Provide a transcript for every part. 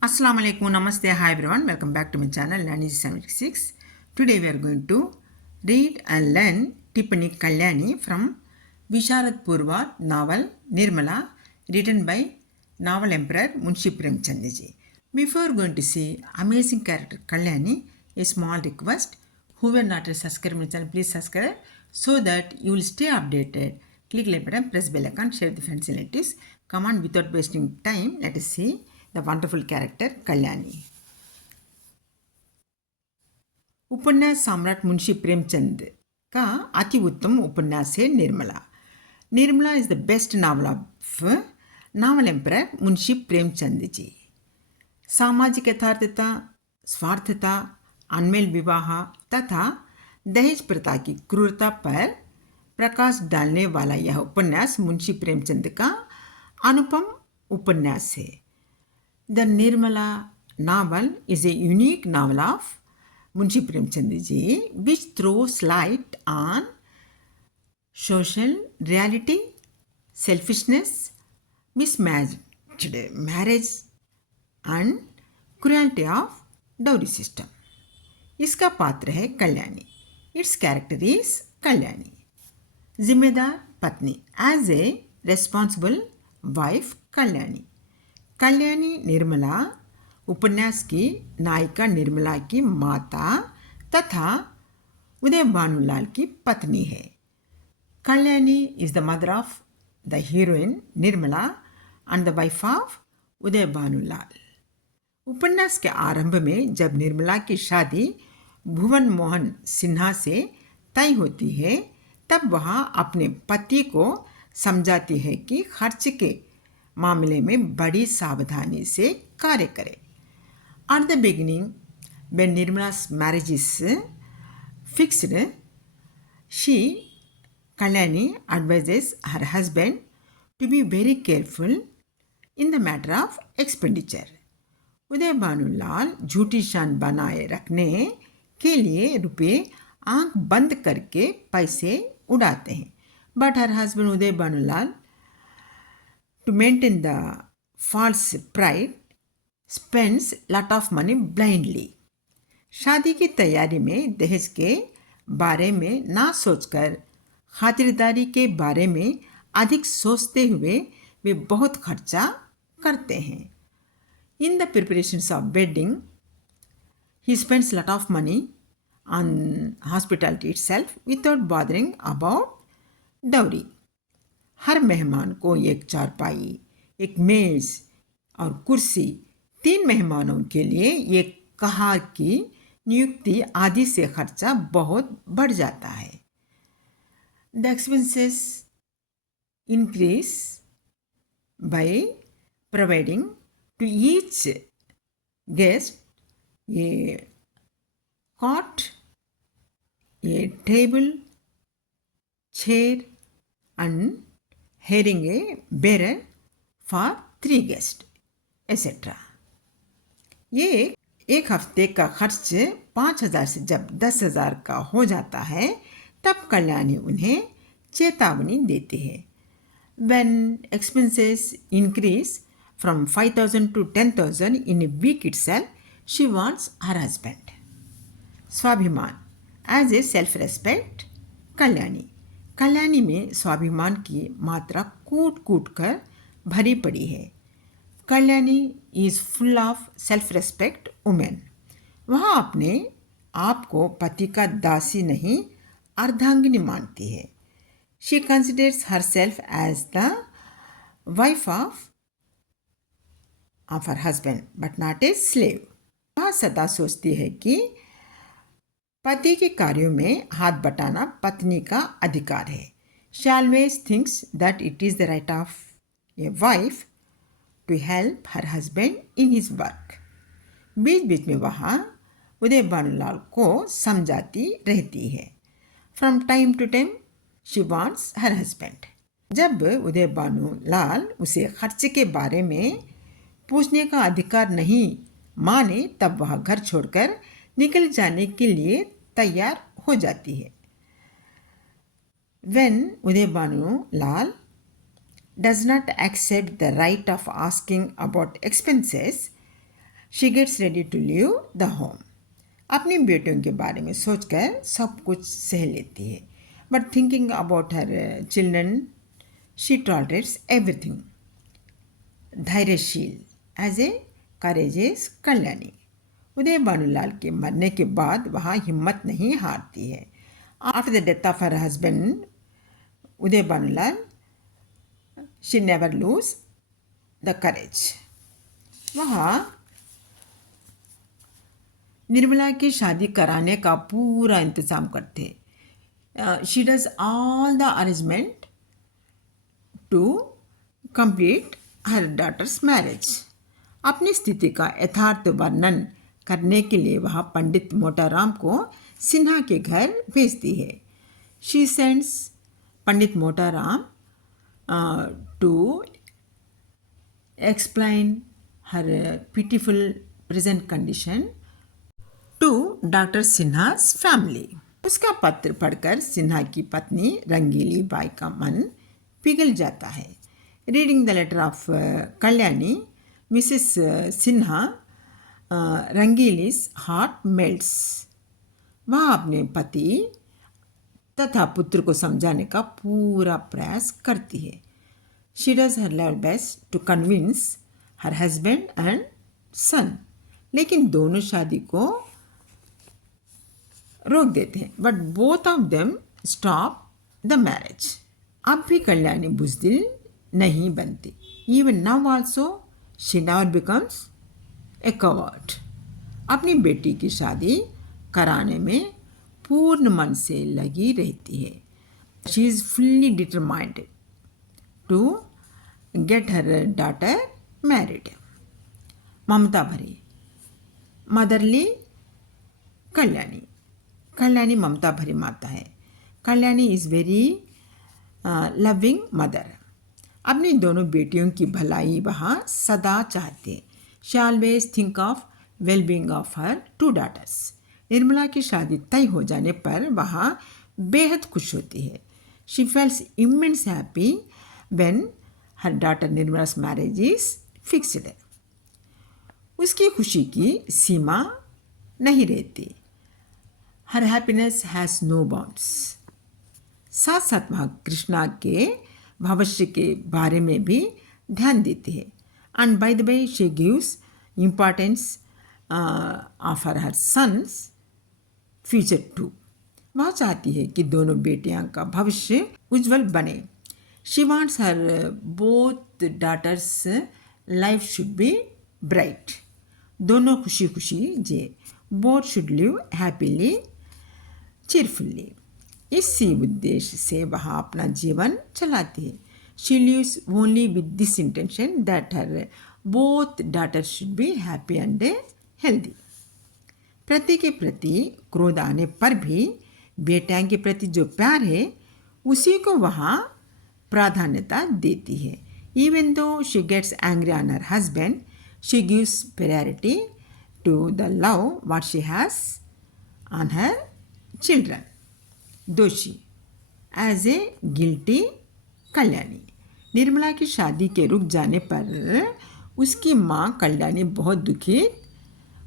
Assalamu alaikum, namaste, hi everyone, welcome back to my channel Learning 76. Today we are going to read and learn Tippani Kalyani from Visharad Purva novel Nirmala, written by novel emperor Munshi Premchandji. Before going to see amazing character Kalyani, a small request, whoever not a subscriber my channel, please subscribe so that you will stay updated. Click like button, press bell icon, share with friends and relatives. Come on, without wasting time, let us see the wonderful character Kalyani. उपन्यास सम्राट मुंशी प्रेमचंद का अति उत्तम उपन्यास है Nirmala. Nirmala is the best novel of novel emperor Munshi Premchand ji. सामाजिक यथार्थता, स्वार्थता, अनमेल विवाह तथा दहेज प्रथा की क्रूरता पर प्रकाश डालने वाला यह उपन्यास मुंशी प्रेमचंद का अनुपम उपन्यास है. The Nirmala novel is a unique novel of Munshi Premchand ji which throws light on social reality, selfishness, mismatched marriage and cruelty of dowry system. इसका पात्र है Kalyani. Its character is Kalyani. जिम्मेदार पत्नी as a responsible wife Kalyani. Kalyani Nirmala उपन्यास की नायिका निर्मला की माता तथा उदय भानुलाल की पत्नी है. Kalyani is the mother of the heroine Nirmala and the wife of Uday Bhanulal. उपन्यास के आरंभ में जब निर्मला की शादी भुवन मोहन सिन्हा से तय होती है तब वह अपने पति को समझाती है कि खर्च के मामले में बड़ी सावधानी से कार्य करें. At the beginning, when Nirmala's marriage is fixed, Kalyani advises her husband to be very careful in the matter of expenditure. उदय भानुलाल झूठी शान बनाए रखने के लिए रुपये आंख बंद करके पैसे उड़ाते हैं. But her husband Uday Bhanulal to maintain the false pride spends lot of money blindly. शादी की तैयारी में दहेज के बारे में ना सोचकर खातिरदारी के बारे में अधिक सोचते हुए वे बहुत खर्चा करते हैं. In the preparations of wedding, he spends lot of money on hospitality itself without bothering about dowry. हर मेहमान को एक चारपाई, एक मेज और कुर्सी, 3 मेहमानों के लिए एक कहार की नियुक्ति आदि से खर्चा बहुत बढ़ जाता है. The expenses increase by providing to each guest a cot, a table, chair and hiring a bearer for 3 guests, etc. ये एक हफ्ते का खर्च 5,000 से जब 10,000 का हो जाता है तब कल्याणी उन्हें चेतावनी देती है. When expenses increase from 5,000 to 10,000 in a week itself, she wants her husband. स्वाभिमान as a self-respect Kalyani. Kalyani में स्वाभिमान की मात्रा कूट कूट कर भरी पड़ी है. Kalyani is full of self respect women. वह अपने आप को पति का दासी नहीं अर्धांगिनी मानती है. She considers herself as the wife of her husband but not a slave. वह सदा सोचती है कि पति के कार्यों में हाथ बटाना पत्नी का अधिकार है. She always thinks that it is the right of a wife to help her husband in his work. बीच बीच में वह उदय भानुलाल को समझाती रहती है. From time to time she wants her husband. जब उदय भानुलाल उसे खर्च के बारे में पूछने का अधिकार नहीं माने तब वह घर छोड़कर निकल जाने के लिए तैयार हो जाती है. When Uday Bhanulal does not accept the right of asking about expenses, she gets ready to leave the home. अपनी बेटियों के बारे में सोचकर सब कुछ सह लेती है, but thinking about her children she tolerates everything. धैर्यशील as a courageous Kalyani. Uday Bhanulal के मरने के बाद वह हिम्मत नहीं हारती है। After the death of her husband Uday Bhanulal she never lose the courage. वह निर्मला की शादी कराने का पूरा इंतज़ाम करते। She does all the arrangement to complete her daughter's marriage. अपनी स्थिति का यथार्थ वर्णन करने के लिए वह पंडित मोटाराम को सिन्हा के घर भेजती है। She sends Pandit Motaram to explain her pitiful present condition to doctor Sinha's family. उसका पत्र पढ़कर सिन्हा की पत्नी रंगीली बाई का मन पिघल जाता है। Reading the letter of Kalyani, Mrs Sinha Rangili's heart melts. वह अपने पति तथा पुत्र को समझाने का पूरा प्रयास करती है। She does her level best to convince her husband and son. लेकिन दोनों शादी को रोक देते हैं, but both of them stop the marriage. अब भी कल्याणी बुजदिल नहीं बनती। Even now also she never becomes a coward. अपनी बेटी की शादी कराने में पूर्ण मन से लगी रहती है। She is fully determined to get her daughter married. ममता भरी मदरली कल्याणी। कल्याणी ममता भरी माता है। Kalyani is very loving mother. अपनी दोनों बेटियों की भलाई वह सदा चाहते। She always think of well being of her two daughters. Nirmala की शादी तय हो जाने पर वह बेहद खुश होती है। She feels immense happy when her daughter निर्मला's मैरिज इज फिक्स्ड। उसकी खुशी की सीमा नहीं रहती। Her happiness has no bounds. साथ साथ वह कृष्णा के भविष्य के बारे में भी ध्यान देती है। And by the way she gives importance of her son's future too. वह चाहती है कि दोनों बेटियां का भविष्य उज्जवल बने। She wants her both daughters life should be bright. दोनों खुशी खुशी जे। Both should live happily cheerfully. इसी उद्देश्य से वह अपना जीवन चलाती है। She lives only with this intention that her both daughters should be happy and healthy. पति के प्रति क्रोध आने पर भी बेटियां के प्रति जो प्यार है उसी को वह प्राधान्यता देती है। Even though she gets angry on her husband, she gives priority to the love what she has on her children. दोषी as a guilty Kalyani. Nirmala की शादी के रुक जाने पर उसकी माँ कल्याणी बहुत दुखी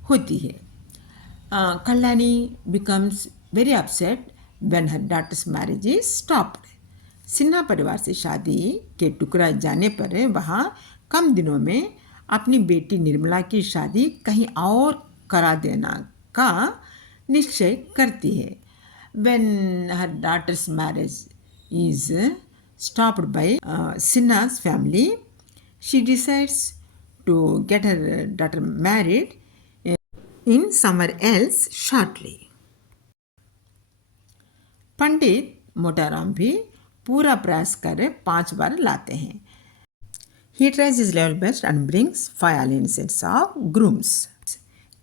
होती है। Kalyani becomes very upset when her daughter's marriage is stopped. Sinha परिवार से शादी के टुकड़ा जाने पर वह कम दिनों में अपनी बेटी निर्मला की शादी कहीं और करा देना का निश्चय करती है। When her daughter's marriage is stopped by Sinha's family, she decides to get her daughter married in somewhere else shortly. पंडित मोटाराम भी पूरा प्रयास कर 5 बार लाते हैं। He tries his level best and brings 5 alien sets of grooms.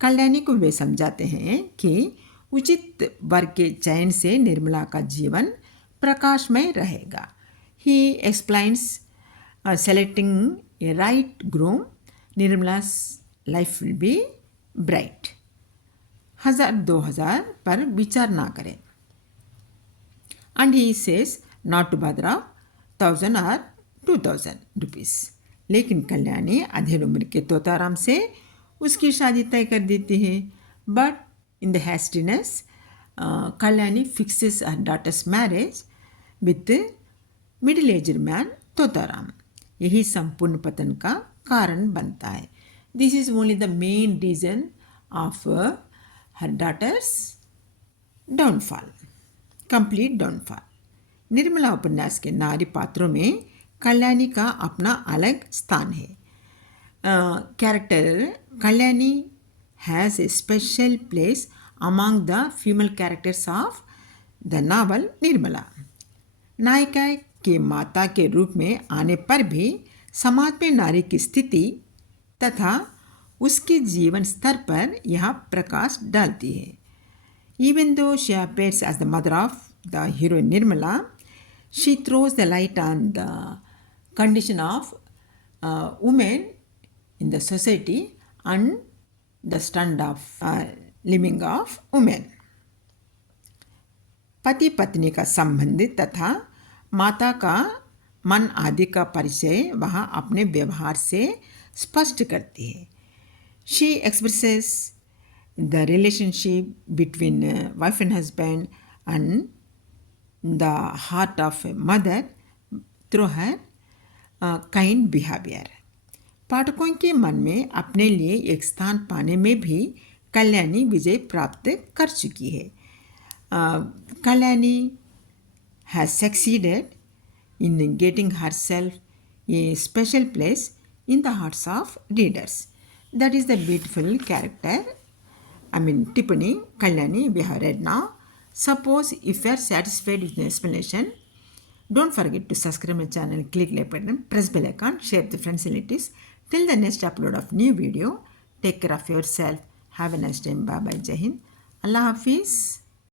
Kalyani को वे समझाते हैं कि उचित वर के चयन से निर्मला का जीवन प्रकाशमय रहेगा। He explains selecting a right groom, निर्मला's लाइफ विल बी ब्राइट। 1000-2000 पर विचार ना करें। And he says not to bother of 1000 और 2000 रुपीज़। लेकिन कल्याणी अधेड़ उम्र के तोताराम से उसकी शादी तय कर देती है. But in the hastiness Kalyani fixes her daughter's marriage with middle aged man Totaram. यही संपूर्ण पतन का कारण बनता है. This is only the main reason of her daughter's downfall, complete downfall. Nirmala उपन्यास के नारी पात्रों में कल्याणी का अपना अलग स्थान है. Character Kalyani has a special place among the female characters of the novel Nirmala. नायिका के माता के रूप में आने पर भी समाज में नारी की स्थिति तथा उसके जीवन स्तर पर यह प्रकाश डालती है. Even though she appears as the mother of the heroine Nirmala, she throws the light on the condition of women in the society and the stand of living of women. पति पत्नी का संबंध तथा माता का मन आदि का परिचय वह अपने व्यवहार से स्पष्ट करती है. She expresses the relationship between wife and husband and the heart of a mother through her kind behavior. पाठकों के मन में अपने लिए एक स्थान पाने में भी कल्याणी विजय प्राप्त कर चुकी है. Kalyani has succeeded in getting herself a special place in the hearts of readers. That is the beautiful character, Tippani, Kalyani, we have read now. Suppose if you are satisfied with the explanation, don't forget to subscribe my channel, click like button, press bell icon, share with friends and relatives. Till the next upload of new video, take care of yourself. Have a nice time. Bye bye. Jai Hind. Allah Hafiz.